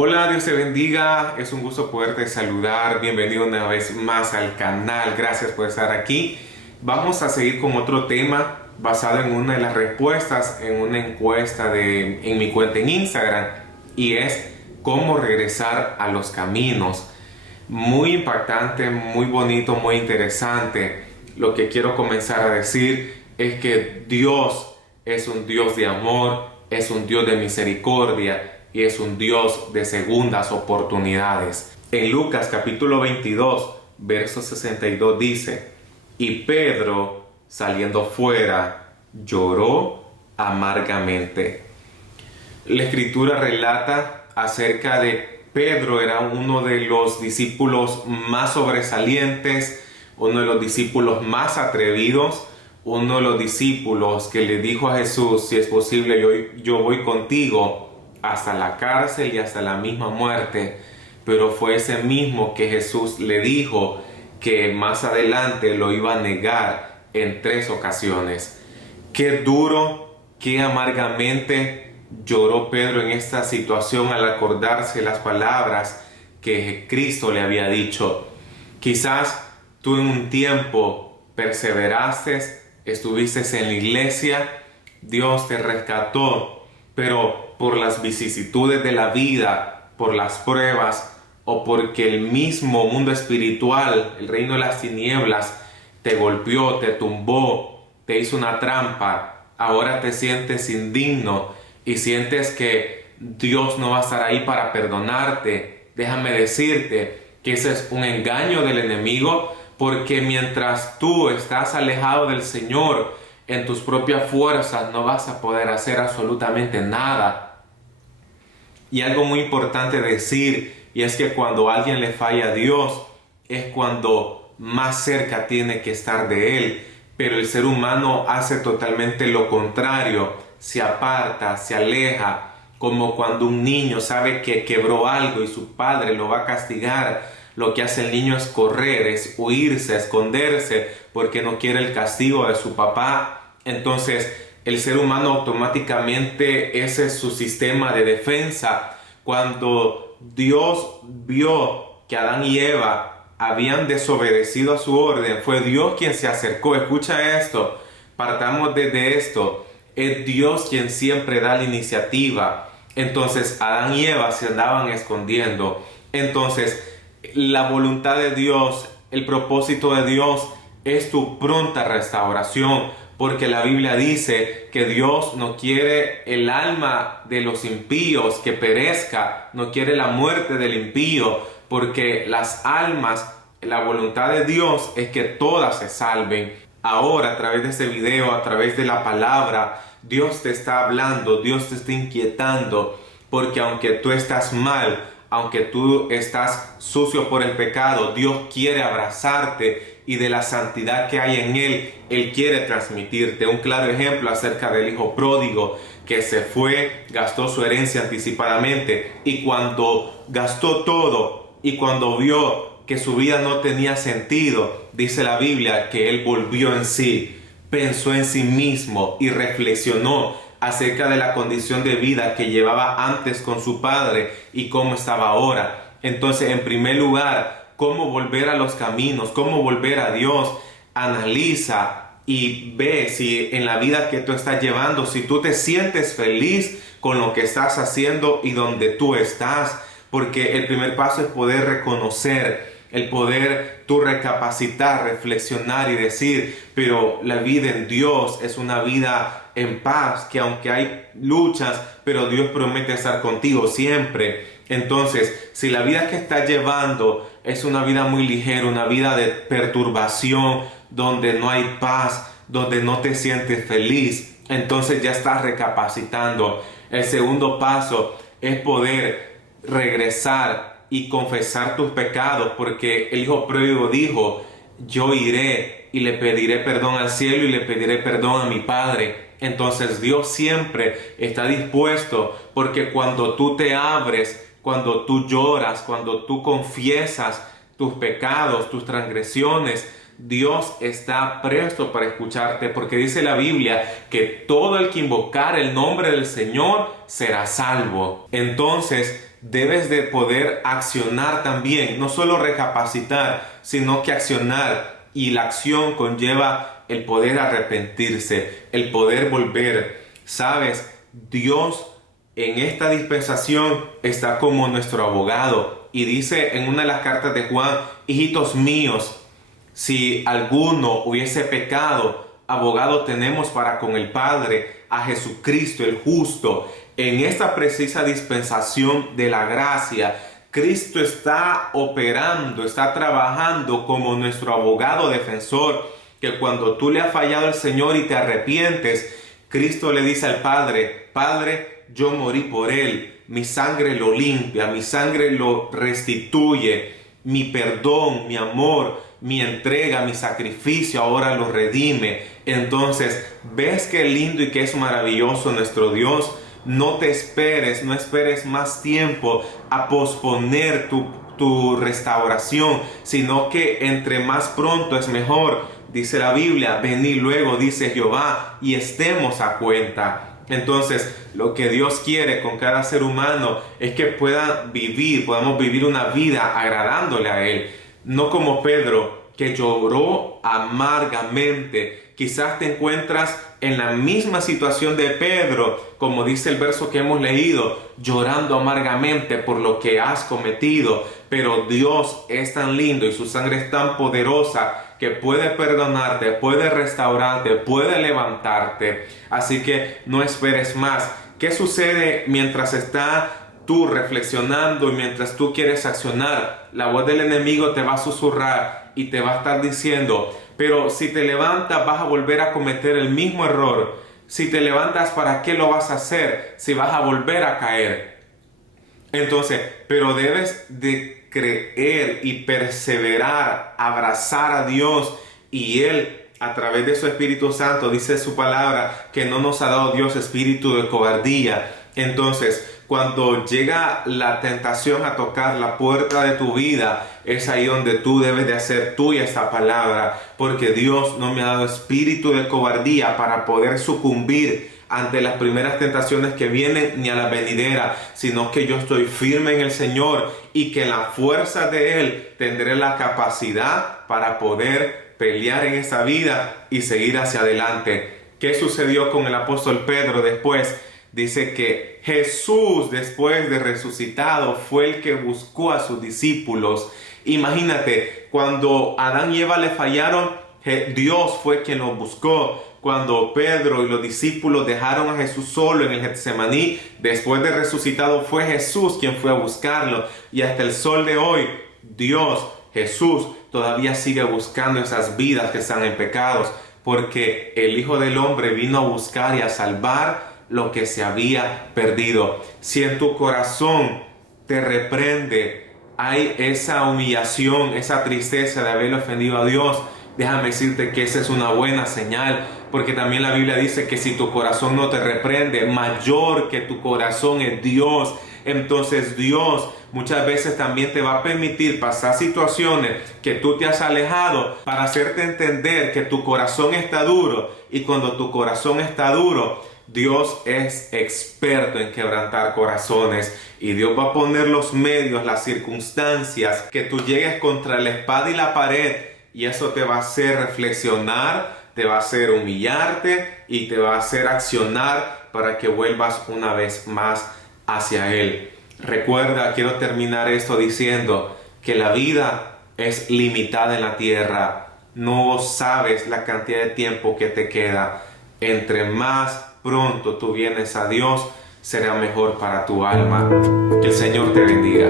Hola, Dios te bendiga, es un gusto poderte saludar, bienvenido una vez más al canal, gracias por estar aquí. Vamos a seguir con otro tema basado en una de las respuestas en una encuesta en mi cuenta en Instagram, y es cómo regresar a los caminos. Muy impactante, muy bonito, muy interesante. Lo que quiero comenzar a decir es que Dios es un Dios de amor, es un Dios de misericordia y es un Dios de segundas oportunidades. En Lucas capítulo 22, verso 62 dice: y Pedro, saliendo fuera, lloró amargamente. La escritura relata acerca de Pedro. Era uno de los discípulos más sobresalientes, uno de los discípulos más atrevidos, uno de los discípulos que le dijo a Jesús: si es posible, yo voy contigo hasta la cárcel y hasta la misma muerte. Pero fue ese mismo que Jesús le dijo que más adelante lo iba a negar en 3 ocasiones. Qué duro, qué amargamente lloró Pedro en esta situación al acordarse las palabras que Cristo le había dicho. Quizás tú en un tiempo perseveraste, estuviste en la iglesia, Dios te rescató, pero por las vicisitudes de la vida, por las pruebas, o porque el mismo mundo espiritual, el reino de las tinieblas, te golpeó, te tumbó, te hizo una trampa, ahora te sientes indigno y sientes que Dios no va a estar ahí para perdonarte. Déjame decirte que ese es un engaño del enemigo, porque mientras tú estás alejado del Señor, en tus propias fuerzas no vas a poder hacer absolutamente nada. Y algo muy importante decir, y es que cuando alguien le falla a Dios, es cuando más cerca tiene que estar de Él. Pero el ser humano hace totalmente lo contrario, se aparta, se aleja, como cuando un niño sabe que quebró algo y su padre lo va a castigar. Lo que hace el niño es correr, es huirse, esconderse, porque no quiere el castigo de su papá. Entonces, el ser humano automáticamente, ese es su sistema de defensa. Cuando Dios vio que Adán y Eva habían desobedecido a su orden, fue Dios quien se acercó. Escucha esto, partamos desde esto. Es Dios quien siempre da la iniciativa. Entonces Adán y Eva se andaban escondiendo. Entonces la voluntad de Dios, el propósito de Dios es tu pronta restauración. Porque la Biblia dice que Dios no quiere el alma de los impíos que perezca, no quiere la muerte del impío, porque las almas, la voluntad de Dios es que todas se salven. Ahora, a través de este video, a través de la palabra, Dios te está hablando, Dios te está inquietando, porque aunque tú estás mal, aunque tú estás sucio por el pecado, Dios quiere abrazarte, y de la santidad que hay en Él quiere transmitirte. Un claro ejemplo acerca del hijo pródigo que se fue, gastó su herencia anticipadamente, y cuando gastó todo y cuando vio que su vida no tenía sentido, dice la Biblia que él volvió en sí, pensó en sí mismo y reflexionó acerca de la condición de vida que llevaba antes con su padre y cómo estaba ahora. Entonces, en primer lugar, cómo volver a los caminos, cómo volver a Dios. Analiza y ve si en la vida que tú estás llevando, si tú te sientes feliz con lo que estás haciendo y donde tú estás. Porque el primer paso es poder reconocer, el poder tú recapacitar, reflexionar y decir: pero la vida en Dios es una vida en paz, que aunque hay luchas, pero Dios promete estar contigo siempre. Entonces, si la vida que estás llevando es una vida muy ligera, una vida de perturbación, donde no hay paz, donde no te sientes feliz, entonces ya estás recapacitando. El segundo paso es poder regresar y confesar tus pecados, porque el hijo pródigo dijo: yo iré y le pediré perdón al cielo y le pediré perdón a mi padre. Entonces Dios siempre está dispuesto, porque cuando tú te abres, cuando tú lloras, cuando tú confiesas tus pecados, tus transgresiones, Dios está presto para escucharte, porque dice la Biblia que todo el que invocar el nombre del Señor será salvo. Entonces, debes de poder accionar también, no solo recapacitar, sino que accionar. Y la acción conlleva el poder arrepentirse, el poder volver. ¿Sabes? Dios en esta dispensación está como nuestro abogado. Y dice en una de las cartas de Juan: hijitos míos, si alguno hubiese pecado, abogado tenemos para con el Padre, a Jesucristo el justo. En esta precisa dispensación de la gracia, Cristo está operando, está trabajando como nuestro abogado defensor, que cuando tú le has fallado al Señor y te arrepientes, Cristo le dice al Padre: Padre, yo morí por él, mi sangre lo limpia, mi sangre lo restituye, mi perdón, mi amor, mi entrega, mi sacrificio ahora lo redime. Entonces, ¿ves qué lindo y qué es maravilloso nuestro Dios? No te esperes, no esperes más tiempo a posponer tu restauración, sino que entre más pronto es mejor. Dice la Biblia: venid luego, dice Jehová, y estemos a cuenta. Entonces, lo que Dios quiere con cada ser humano es que podamos vivir una vida agradándole a Él. No como Pedro, que lloró amargamente. Quizás te encuentras en la misma situación de Pedro, como dice el verso que hemos leído, llorando amargamente por lo que has cometido. Pero Dios es tan lindo y su sangre es tan poderosa que puede perdonarte, puede restaurarte, puede levantarte. Así que no esperes más. ¿Qué sucede mientras estás tú reflexionando y mientras tú quieres accionar? La voz del enemigo te va a susurrar y te va a estar diciendo: pero si te levantas vas a volver a cometer el mismo error. Si te levantas, ¿para qué lo vas a hacer? Si vas a volver a caer. Entonces, pero debes de creer y perseverar, abrazar a Dios, y Él, a través de su Espíritu Santo, dice su palabra que no nos ha dado Dios espíritu de cobardía. Entonces, cuando llega la tentación a tocar la puerta de tu vida, es ahí donde tú debes de hacer tuya esta palabra, porque Dios no me ha dado espíritu de cobardía para poder sucumbir ante las primeras tentaciones que vienen, ni a la venidera, sino que yo estoy firme en el Señor y que en la fuerza de Él tendré la capacidad para poder pelear en esta vida y seguir hacia adelante. ¿Qué sucedió con el apóstol Pedro después? Dice que Jesús, después de resucitado, fue el que buscó a sus discípulos. Imagínate, cuando Adán y Eva le fallaron, Dios fue quien los buscó. Cuando Pedro y los discípulos dejaron a Jesús solo en el Getsemaní, después de resucitado, fue Jesús quien fue a buscarlo. Y hasta el sol de hoy, Dios, Jesús, todavía sigue buscando esas vidas que están en pecados, porque el Hijo del Hombre vino a buscar y a salvar lo que se había perdido. Si en tu corazón te reprende, hay esa humillación, esa tristeza de haber ofendido a Dios, déjame decirte que esa es una buena señal, porque también la Biblia dice que si tu corazón no te reprende, mayor que tu corazón es Dios. Entonces Dios muchas veces también te va a permitir pasar situaciones que tú te has alejado para hacerte entender que tu corazón está duro. Y cuando tu corazón está duro, Dios es experto en quebrantar corazones, y Dios va a poner los medios, las circunstancias, que tú llegues contra la espada y la pared, y eso te va a hacer reflexionar, te va a hacer humillarte y te va a hacer accionar para que vuelvas una vez más hacia Él. Recuerda, quiero terminar esto diciendo que la vida es limitada en la tierra. No sabes la cantidad de tiempo que te queda. Entre más pronto tú vienes a Dios, será mejor para tu alma. Que el Señor te bendiga.